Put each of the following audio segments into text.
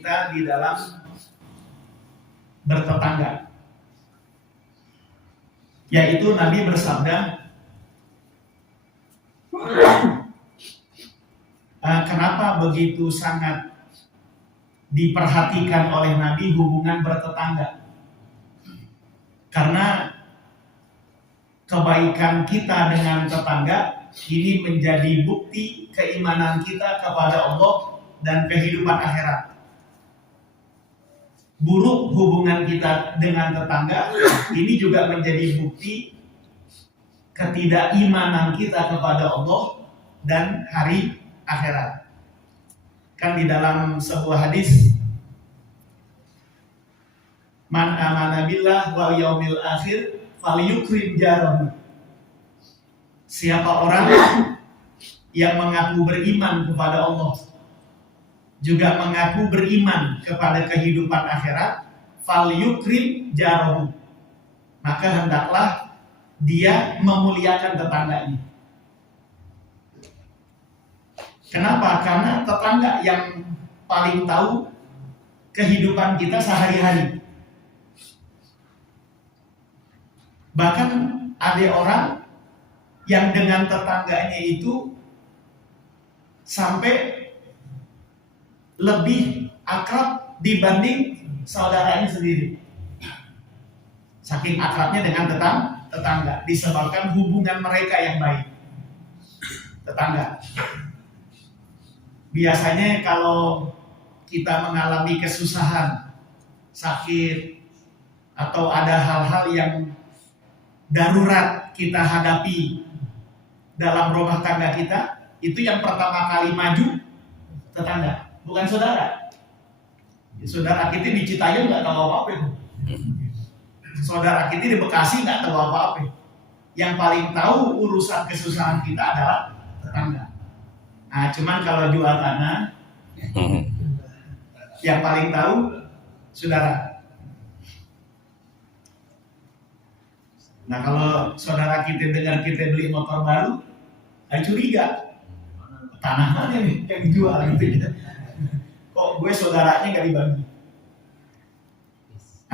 kita di dalam bertetangga. Yaitu Nabi bersabda, kenapa begitu sangat diperhatikan oleh Nabi hubungan bertetangga? Karena kebaikan kita dengan tetangga ini menjadi bukti keimanan kita kepada Allah dan kehidupan akhirat. Buruk hubungan kita dengan tetangga ini juga menjadi bukti ketidakimanan kita kepada Allah dan hari akhirat. Kan di dalam sebuah hadis, man amana billah wal yaumil akhir falyukrim jarahu. Siapa orang yang mengaku beriman kepada Allah, juga mengaku beriman kepada kehidupan akhirat, falyukrim jarahu, maka hendaklah dia memuliakan tetangganya. Kenapa? Karena tetangga yang paling tahu kehidupan kita sehari-hari. Bahkan ada orang yang dengan tetangganya itu sampai lebih akrab dibanding saudaranya sendiri. Saking akrabnya dengan tetangga, disebabkan hubungan mereka yang baik. Tetangga. Biasanya kalau kita mengalami kesusahan, sakit, atau ada hal-hal yang darurat kita hadapi dalam rumah tangga kita, itu yang pertama kali maju tetangga, bukan saudara. Saudara kita di Citayam nggak tahu apa-apa itu. Saudara kita di Bekasi nggak tahu apa-apa. Yang paling tahu urusan kesusahan kita adalah tetangga. Nah, cuman kalau jual tanah, yang paling tahu saudara. Nah, kalau saudara kita dengar kita beli motor baru, curiga. Tanah mana nih yang dijual gitu. Kok gue saudaranya nggak dibagi?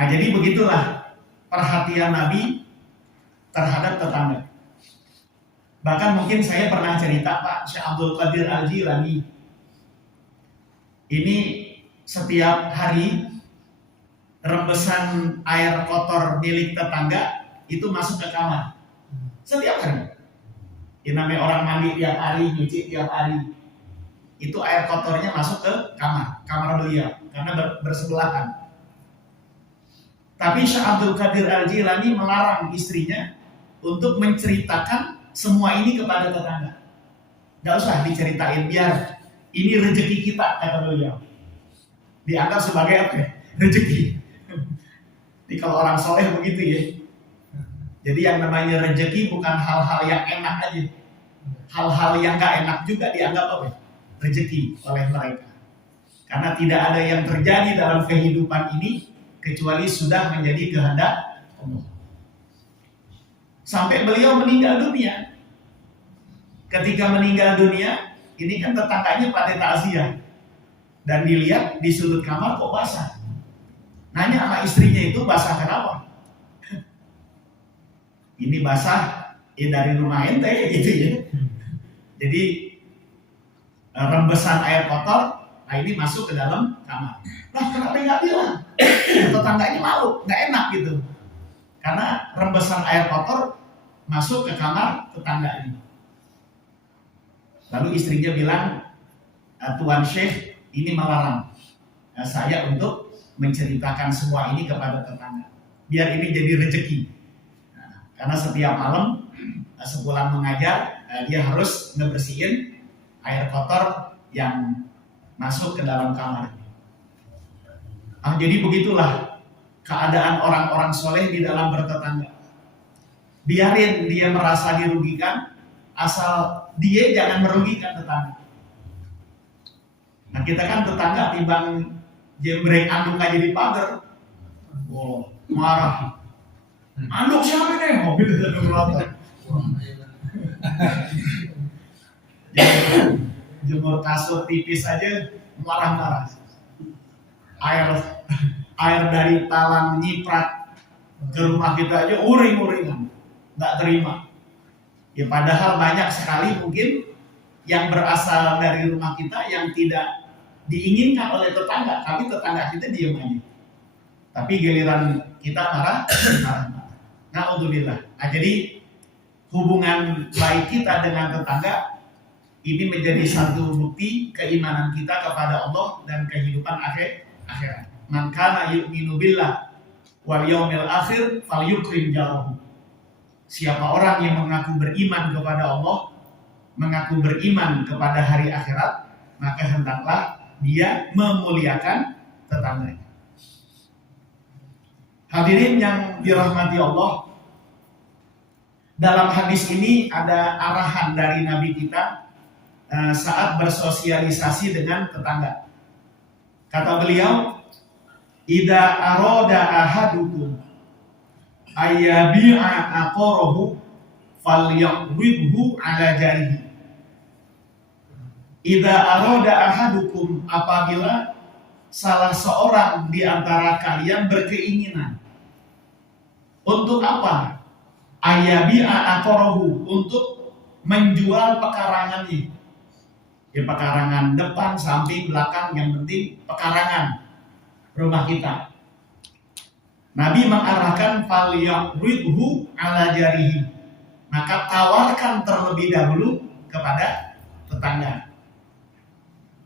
Nah, jadi begitulah perhatian Nabi terhadap tetangga. Bahkan mungkin saya pernah cerita Pak Syekh Abdul Qadir Al-Jilani. Ini setiap hari rembesan air kotor milik tetangga itu masuk ke kamar. Setiap hari. Ini namanya orang mandi tiap hari, nyuci tiap hari. Itu air kotornya masuk ke kamar beliau karena bersebelahan. Tapi Syekh Abdul Qadir Al-Jilani melarang istrinya untuk menceritakan semua ini kepada tetangga. Gak usah diceritain, biar ini rezeki kita, kata beliau. Dianggap sebagai apa ya? Rezeki. Jadi kalau orang soleh begitu ya. Jadi yang namanya rezeki bukan hal-hal yang enak aja. Hal-hal yang gak enak juga dianggap apa ya? Rezeki oleh mereka. Karena tidak ada yang terjadi dalam kehidupan ini kecuali sudah menjadi kehendak Allah. Sampai beliau meninggal dunia. Ketika meninggal dunia, ini kan tetangganya pada takziah. Dan dilihat di sudut kamar kok basah. Nanya sama istrinya itu, basah kenapa? Ini basah ya dari rumah ente gitu ya. Jadi rembesan air kotor, nah ini masuk ke dalam kamar. Lah kenapa nggak bilang? Tetangganya malu, nggak enak gitu. Karena rembesan air kotor masuk ke kamar tetangga ini. Lalu istrinya bilang, Tuan Syekh ini melarang saya untuk menceritakan semua ini kepada tetangga. Biar ini jadi rezeki. Nah, karena setiap malam sepulang mengajar, dia harus ngebersihin air kotor yang masuk ke dalam kamar. Jadi begitulah keadaan orang-orang soleh di dalam bertetangga. Biarin dia merasa dirugikan, asal dia jangan merugikan tetangga. Nah kita kan tetangga timbang jembreng anduk aja di pagar, marah. Anduk siapa nih? Mobil udah berotot. Jemur kasur tipis aja marah-marah. air air dari talang nyiprat ke rumah kita aja uring-uringan, nggak terima. Ya padahal banyak sekali mungkin yang berasal dari rumah kita yang tidak diinginkan oleh tetangga, tapi tetangga kita diam aja. Tapi giliran kita marah. Na'udzubillah. Nah, jadi hubungan baik kita dengan tetangga ini menjadi satu bukti keimanan kita kepada Allah dan kehidupan akhirat. Man kana yu'minu billah wal yaumil akhir falyukrim jarahu. Siapa orang yang mengaku beriman kepada Allah, mengaku beriman kepada hari akhirat, maka hendaklah dia memuliakan tetangganya. Hadirin yang dirahmati Allah, dalam hadis ini ada arahan dari Nabi kita saat bersosialisasi dengan tetangga. Kata beliau, "Idza arada ahadukum ayyabi'a aqarahu falyaqbidhu ala jarihi." Idza arada ahadukum, apabila salah seorang di antara kalian berkeinginan untuk apa? Ayyabi'a aqarahu, untuk menjual pekarangannya. Ya, pekarangan depan, samping, belakang, yang penting pekarangan rumah kita. Nabi mengarahkan falyaqbidhu ala jarihi, maka tawarkan terlebih dahulu kepada tetangga.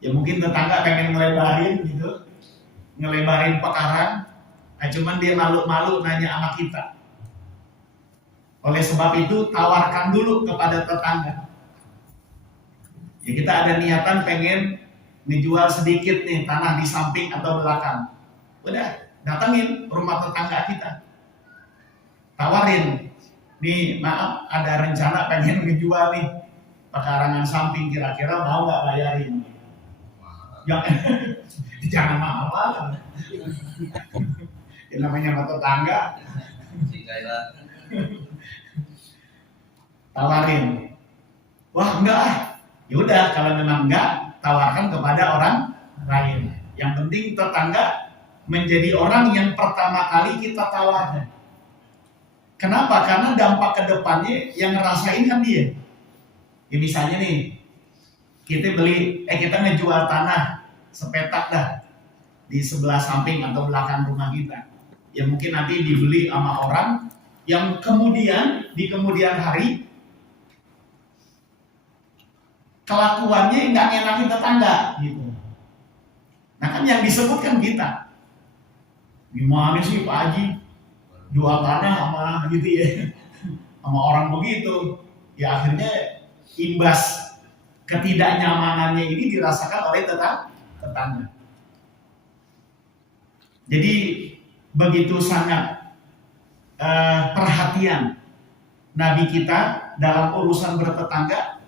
Ya mungkin tetangga pengen ngelebarin gitu, ngelebarin pekaran, nah cuman dia malu-malu nanya sama kita. Oleh sebab itu tawarkan dulu kepada tetangga. Ya kita ada niatan pengen ngejual sedikit nih tanah di samping atau belakang. Udah, datangin rumah tetangga kita, tawarin, nih maaf ada rencana pengen ngejual nih pekarangan samping, kira-kira mau nggak bayarin? Jangan mahal, yang namanya sama tetangga. Tawarin, wah enggak, yaudah kalau memang enggak, tawarkan kepada orang lain. Yang penting tetangga menjadi orang yang pertama kali kita tawarkan. Kenapa? Karena dampak ke depannya yang ngerasain kan dia. Ya misalnya nih, kita ngejual tanah sepetak dah di sebelah samping atau belakang rumah kita. Ya mungkin nanti dibeli sama orang yang kemudian di kemudian hari kelakuannya nggak ngenakin tetangga gitu. Nah kan yang disebutkan kita, gimana sih Pak Haji jual tanah sama gitu ya, sama orang begitu. Ya akhirnya imbas ketidaknyamanannya ini dirasakan oleh tetangga. Jadi begitu sangat perhatian Nabi kita dalam urusan bertetangga,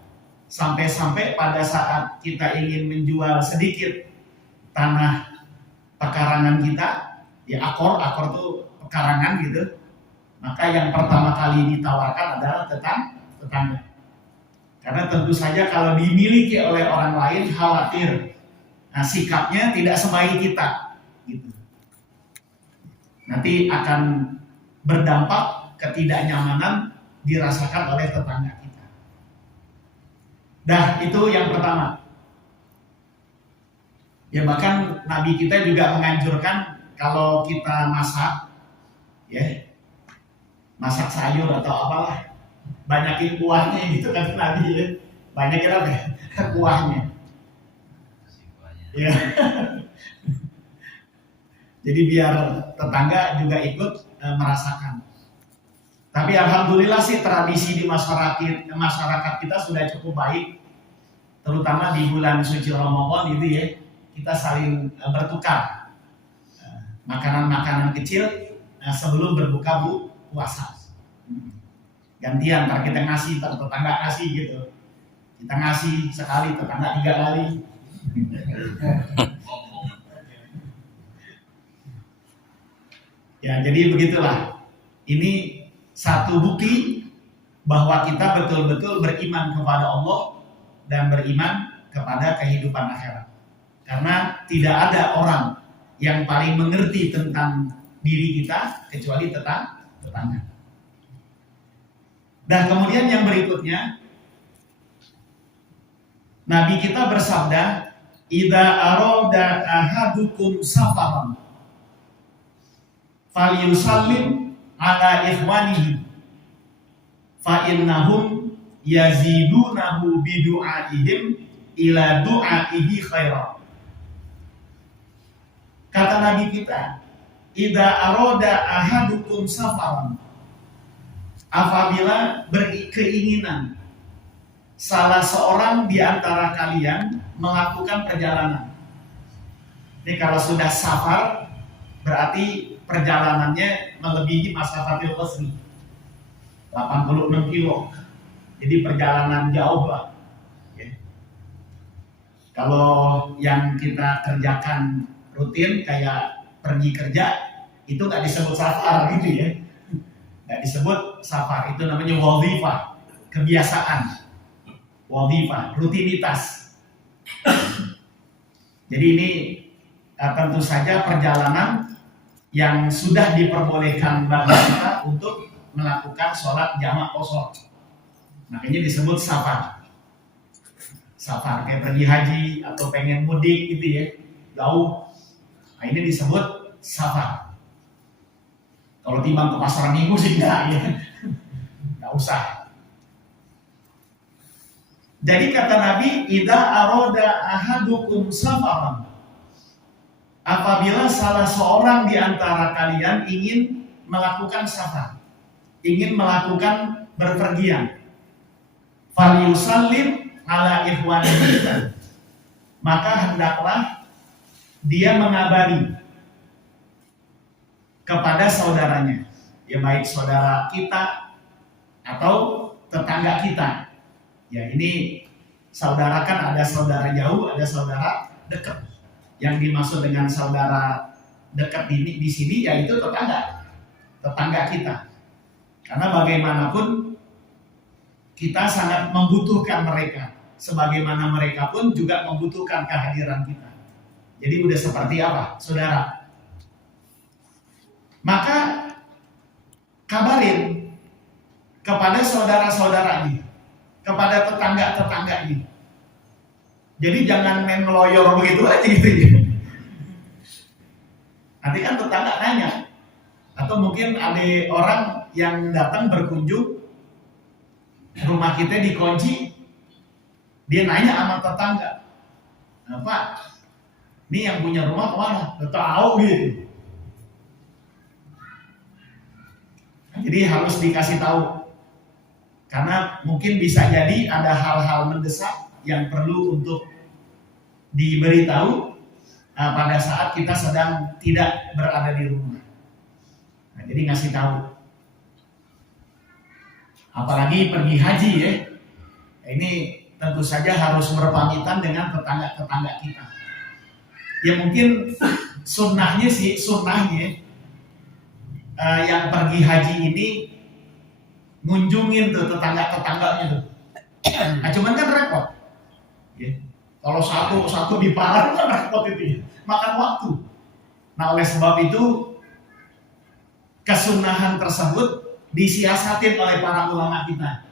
sampai-sampai pada saat kita ingin menjual sedikit tanah pekarangan kita, ya akor tuh pekarangan gitu, maka yang pertama kali ditawarkan adalah tetangga. Karena tentu saja kalau dimiliki oleh orang lain khawatir sikapnya tidak sebaik kita gitu. Nanti akan berdampak ketidaknyamanan dirasakan oleh tetangga kita. Dah, itu yang pertama. Ya bahkan Nabi kita juga menganjurkan kalau kita masak, ya masak sayur atau apalah, banyakin kuahnya gitu kan Nabi ya. Banyakin apa ya? Kuahnya. Ya. Jadi biar tetangga juga ikut merasakan. Tapi alhamdulillah sih tradisi di masyarakat kita sudah cukup baik, terutama di bulan suci Ramadan itu ya, kita saling bertukar makanan-makanan kecil sebelum berbuka puasa. Gantian, ntar kita ngasih, ntar tetangga ngasih gitu. Kita ngasih sekali, tetangga 3 kali. Ya, jadi begitulah. Ini satu bukti bahwa kita betul-betul beriman kepada Allah dan beriman kepada kehidupan akhirat. Karena tidak ada orang yang paling mengerti tentang diri kita kecuali tetangga. Dan kemudian yang berikutnya, Nabi kita bersabda, "Idza arada ahadukum safaran falyusallim ala ikhwanihi fa innahum yazidunahu bidu'aihim ila du'aihi khairan." Kata Nabi kita, "Idza arada ahadukum safaran," apabila berkeinginan salah seorang di antara kalian melakukan perjalanan. Ini kalau sudah safar berarti perjalanannya melebihi masafatil qasri 86 kilo. Jadi perjalanan jauh lah. Ya. Kalau yang kita kerjakan rutin kayak pergi kerja itu nggak disebut safar gitu ya. Nggak disebut safar, itu namanya wadhifah, kebiasaan. Wadhifah, rutinitas. Jadi ini tentu saja perjalanan yang sudah diperbolehkan bagi kita untuk melakukan sholat jamak qashar. Makanya disebut safar. Safar kayak pergi haji atau pengen mudik gitu ya, jauh. Nah, ini disebut safar. Kalau timbang ke pasar minggu sih enggak ya. Enggak usah. Jadi kata Nabi, "Idza arada ahadukum safaran," apabila salah seorang di antara kalian ingin melakukan safar, ingin melakukan berpergian, falyusallim ala ikhwanihi, maka hendaklah dia mengabari kepada saudaranya, ya baik saudara kita atau tetangga kita. Ya, ini saudara kan ada saudara jauh, ada saudara dekat. Yang dimaksud dengan saudara dekat di sini yaitu tetangga kita. Karena bagaimanapun kita sangat membutuhkan mereka, sebagaimana mereka pun juga membutuhkan kehadiran kita. Jadi udah seperti apa, saudara? Maka kabarin kepada saudara-saudaranya, kepada tetangga-tetangganya. Jadi jangan main meloyor begitu aja gitu ya. Nanti kan tetangga nanya, atau mungkin ada orang yang datang berkunjung, rumah kita dikunci, dia nanya sama tetangga, "Nah, Pak, ini yang punya rumah kemana?" Tahu gitu. Jadi harus dikasih tahu. Karena mungkin bisa jadi ada hal-hal mendesak yang perlu untuk diberitahu pada saat kita sedang tidak berada di rumah. Nah, jadi ngasih tahu. Apalagi pergi haji ya. Ini tentu saja harus berpamitan dengan tetangga-tetangga kita. Ya mungkin sunnahnya yang pergi haji ini ngunjungin tuh tetangga-tetangganya tuh. Nah cuman kan repot. Ya. Kalau satu diparah kan repot itu ya. Makan waktu. Nah oleh sebab itu kesunahan tersebut disiasatin oleh para ulama kita.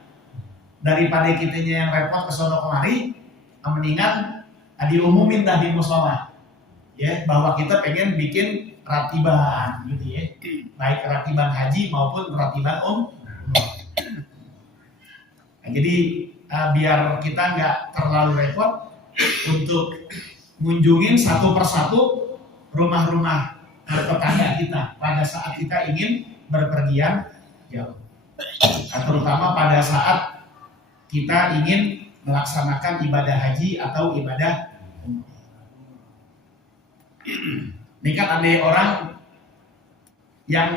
Daripada kitanya yang repot ke sono kemari, mendingan diumumin dah di mushola. Ya, bahwa kita pengen bikin ratiban gitu ya. Baik ratiban haji maupun ratiban Nah, jadi biar kita nggak terlalu repot untuk ngunjungin satu persatu rumah-rumah tetangga kita pada saat kita ingin berpergian jauh. Nah, terutama pada saat kita ingin melaksanakan ibadah haji atau ibadah umrah. Ini kan ada orang yang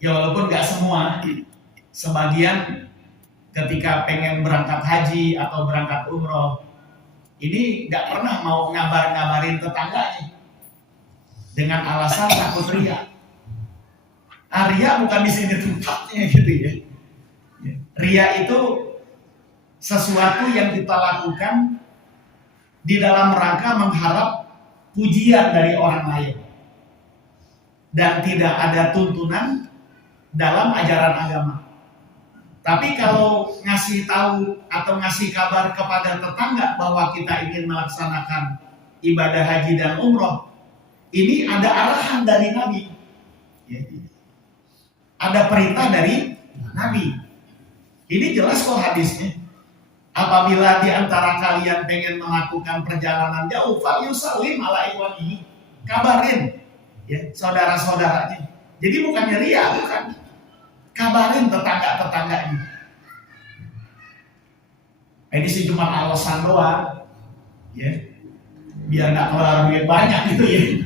ya walaupun nggak semua, sebagian ketika pengen berangkat haji atau berangkat umroh ini nggak pernah mau ngabarin tetangganya dengan alasan takut ria. Ria bukan di sini tempatnya gitu ya. Ria itu sesuatu yang kita lakukan di dalam rangka mengharap pujian dari orang lain. dan tidak ada tuntunan dalam ajaran agama. Tapi kalau ngasih tahu atau ngasih kabar kepada tetangga bahwa kita ingin melaksanakan ibadah haji dan umroh, ini ada arahan dari Nabi. Ada perintah dari Nabi. Ini jelas kok hadisnya. Apabila di antara kalian pengen melakukan perjalanan jauh, falyusallim ala ikhwanihi. Kabarin ya saudara-saudaranya. Jadi bukannya ria, bukan. Kabarin tetangga-tetangganya. Ini sih cuma alasan doang, ya, biar nggak keluar duit banyak gitu ya.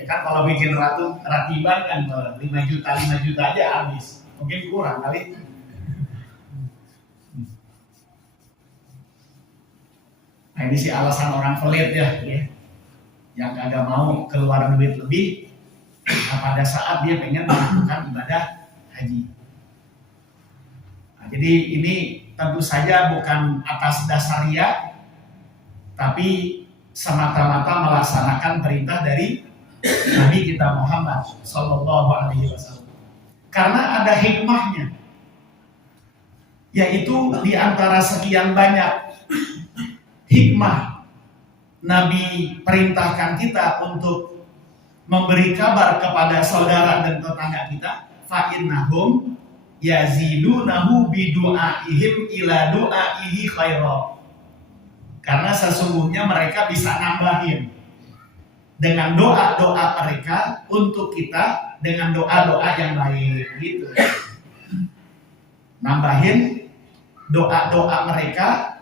Ya kan kalau bikin ratiban kan 5 juta aja habis, mungkin kurang kali. Nah ini sih alasan orang pelit ya, yang kagak mau keluar duit lebih. Nah, pada saat dia pengen melakukan ibadah haji. Nah, jadi ini tentu saja bukan atas dasar ria, tapi semata-mata melaksanakan perintah dari Nabi kita Muhammad Sallallahu Alaihi Wasallam. Karena ada hikmahnya, yaitu di antara sekian banyak hikmah Nabi perintahkan kita untuk memberi kabar kepada saudara dan tetangga kita. Fa'innahum yazidunahu bidu'aihim ila du'aihi khaira. Karena sesungguhnya mereka bisa nambahin dengan doa-doa mereka untuk kita dengan doa-doa yang baik gitu. Nambahin doa-doa mereka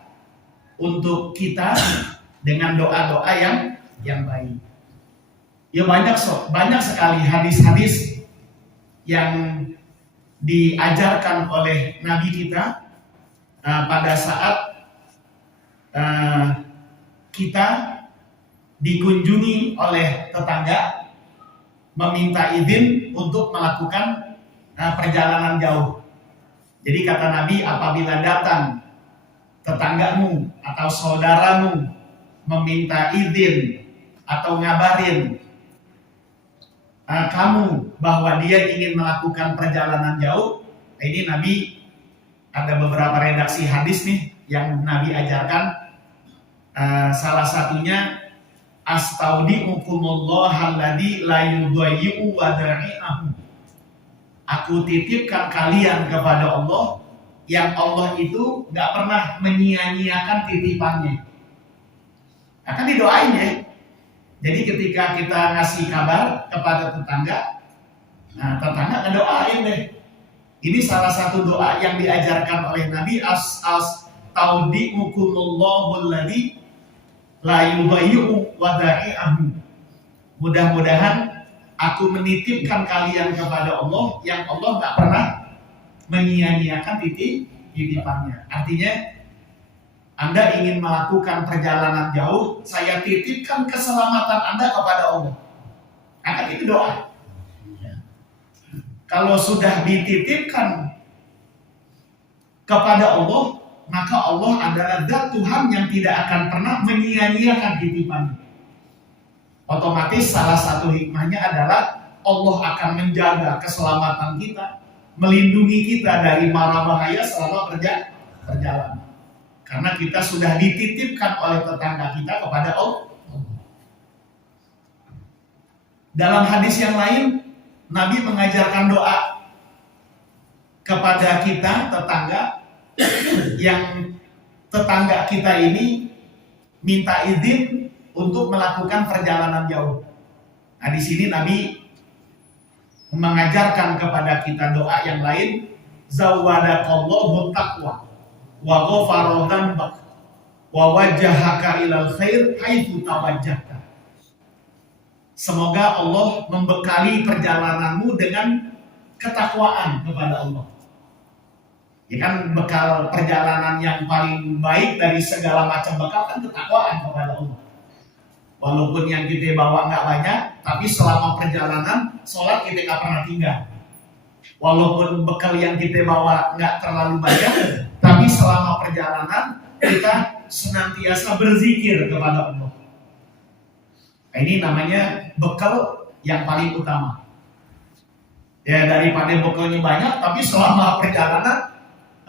untuk kita dengan doa-doa yang baik. Ya banyak sekali hadis-hadis yang diajarkan oleh Nabi kita pada saat kita dikunjungi oleh tetangga meminta izin untuk melakukan perjalanan jauh. Jadi kata Nabi, apabila datang tetanggamu atau saudaramu meminta izin atau ngabarin kamu bahwa dia ingin melakukan perjalanan jauh, ini Nabi ada beberapa redaksi hadis nih yang Nabi ajarkan. Salah satunya astaudiukumullah alladzi la yudayyi'u wada'i'ahu. Aku titipkan kalian kepada Allah yang Allah itu nggak pernah menyia-nyiakan titipannya. Akan didoain ya. Jadi ketika kita ngasih kabar kepada tetangga, nah tetangga ngedoain deh. Ini salah satu doa yang diajarkan oleh Nabi, astaudiukumullahu alladzi la yudayyi'u wada'i'ahu. Mudah-mudahan aku menitipkan kalian kepada Allah yang Allah nggak pernah menyia-nyiakan titipannya. Artinya Anda ingin melakukan perjalanan jauh, saya titipkan keselamatan Anda kepada Allah. Akan itu doa. Kalau sudah dititipkan kepada Allah, maka Allah adalah zat Tuhan yang tidak akan pernah menyia-nyiakan titipannya. Otomatis salah satu hikmahnya adalah Allah akan menjaga keselamatan kita, melindungi kita dari mara bahaya selama perjalanan. Karena kita sudah dititipkan oleh tetangga kita kepada Allah. Dalam hadis yang lain, Nabi mengajarkan doa kepada kita tetangga yang tetangga kita ini minta izin untuk melakukan perjalanan jauh. Nah di sini Nabi mengajarkan kepada kita doa yang lain, zawadakallahu taqwa wa ghafara dzambak wa wajjahaka ilal khair haitsu tawajjahta. Semoga Allah membekali perjalananmu dengan ketakwaan kepada Allah. Ya kan bekal perjalanan yang paling baik dari segala macam bekal kan ketakwaan kepada Allah. Walaupun yang kita bawa nggak banyak, tapi selama perjalanan sholat kita nggak pernah tinggal. Walaupun bekal yang kita bawa nggak terlalu banyak, tapi selama perjalanan kita senantiasa berzikir kepada Allah. Ini namanya bekal yang paling utama. Ya daripada bekalnya banyak, tapi selama perjalanan,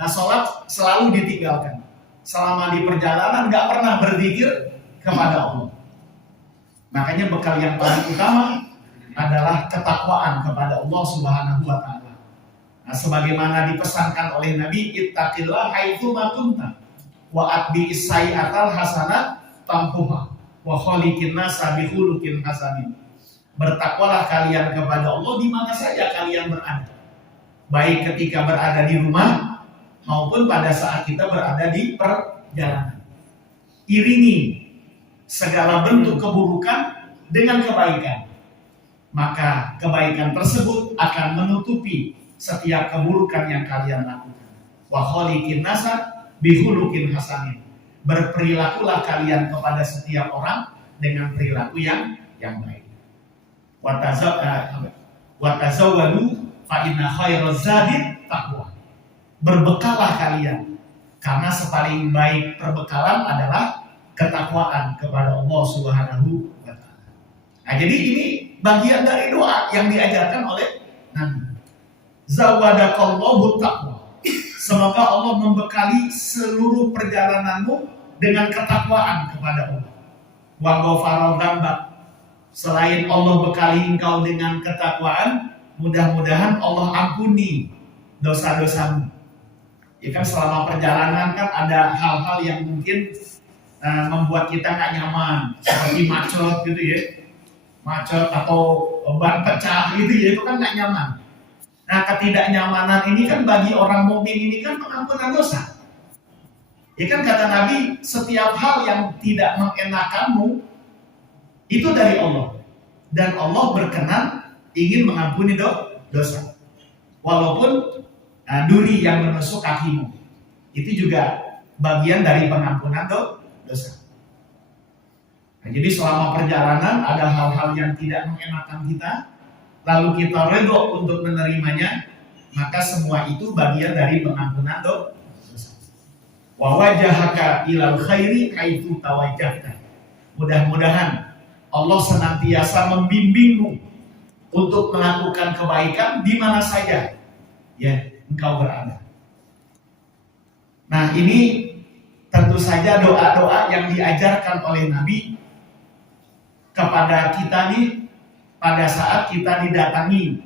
sholat selalu ditinggalkan. Selama di perjalanan nggak pernah berzikir kepada Allah. Makanya bekal yang paling utama adalah ketakwaan kepada Allah Subhanahu wa taala. Nah, sebagaimana dipesankan oleh Nabi, ittaqillah haitsu ma kunta wa atbi'is sayyi'atal hasanah tamhuha wa khaliqin nasa bi khuluqin hasanin. Bertakwalah kalian kepada Allah di mana saja kalian berada. Baik ketika berada di rumah maupun pada saat kita berada di perjalanan. Iringi segala bentuk keburukan dengan kebaikan. Maka kebaikan tersebut akan menutupi setiap keburukan yang kalian lakukan. Wa khaliqin nasa bi khuluqin hasanin. Berperilakulah kalian kepada setiap orang dengan perilaku yang baik. Wa tazawwadu fa inna khairaz zadi taqwa. Berbekallah kalian karena sepaling baik perbekalan adalah ketakwaan kepada Allah Subhanahu wa taala. Nah, jadi ini bagian dari doa yang diajarkan oleh Nabi. Zawadakallahu taqwa. Semoga Allah membekali seluruh perjalananmu dengan ketakwaan kepada Allah. Wa ghafara dzambak. Selain Allah bekali engkau dengan ketakwaan, mudah-mudahan Allah ampuni dosa-dosamu. Ya kan selama perjalanan kan ada hal-hal yang mungkin membuat kita nggak nyaman, seperti macet gitu ya, macet atau ban pecah gitu ya, itu kan nggak nyaman. Nah, ketidaknyamanan ini kan bagi orang mukmin ini kan pengampunan dosa. Ya kan kata Nabi, setiap hal yang tidak mengenakanmu itu dari Allah, dan Allah berkenan ingin mengampuni dosa. Walaupun duri yang menusuk kakimu, itu juga bagian dari pengampunan dosa. Nah, jadi selama perjalanan ada hal-hal yang tidak mengenakan kita, lalu kita redha untuk menerimanya, maka semua itu bagian dari pengampunan dosa. Wa wajhaka ilal khairi haitsu tawajjahta. Mudah-mudahan Allah senantiasa membimbingmu untuk melakukan kebaikan di mana saja ya engkau berada. Nah, ini tentu saja doa-doa yang diajarkan oleh Nabi kepada kita nih pada saat kita didatangi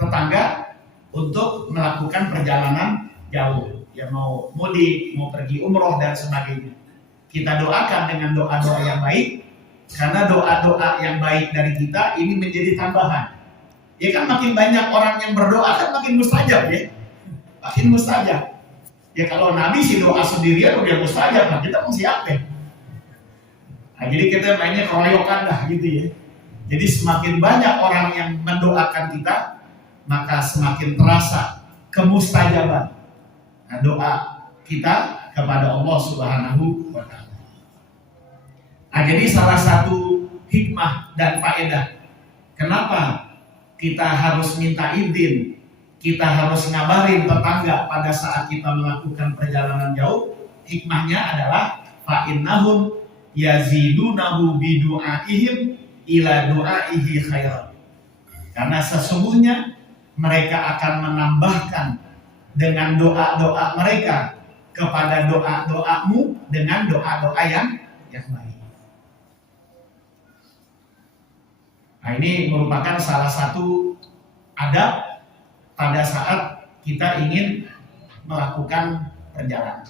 tetangga untuk melakukan perjalanan jauh, ya mau mudik, mau pergi umroh dan sebagainya. Kita doakan dengan doa-doa yang baik, karena doa-doa yang baik dari kita ini menjadi tambahan. Ya kan makin banyak orang yang berdoa kan makin mustajab ya, makin mustajab. Ya kalau Nabi sih doa sendirian udah mustajab, nah kita mesti apa? Nah, jadi kita mainnya keroyokan dah gitu ya. Jadi semakin banyak orang yang mendoakan kita, maka semakin terasa kemustajaban doa kita kepada Allah Subhanahu wa taala. Nah, jadi salah satu hikmah dan faedah kenapa kita harus minta izin, kita harus ngabarin tetangga pada saat kita melakukan perjalanan jauh, hikmahnya adalah fa innahum yazidunahu bidu'aihim ila du'aihi khairan. Karena sesungguhnya mereka akan menambahkan dengan doa-doa mereka kepada doa-doamu dengan doa-doa yang baik. Nah, ini merupakan salah satu adab pada saat kita ingin melakukan perjalanan.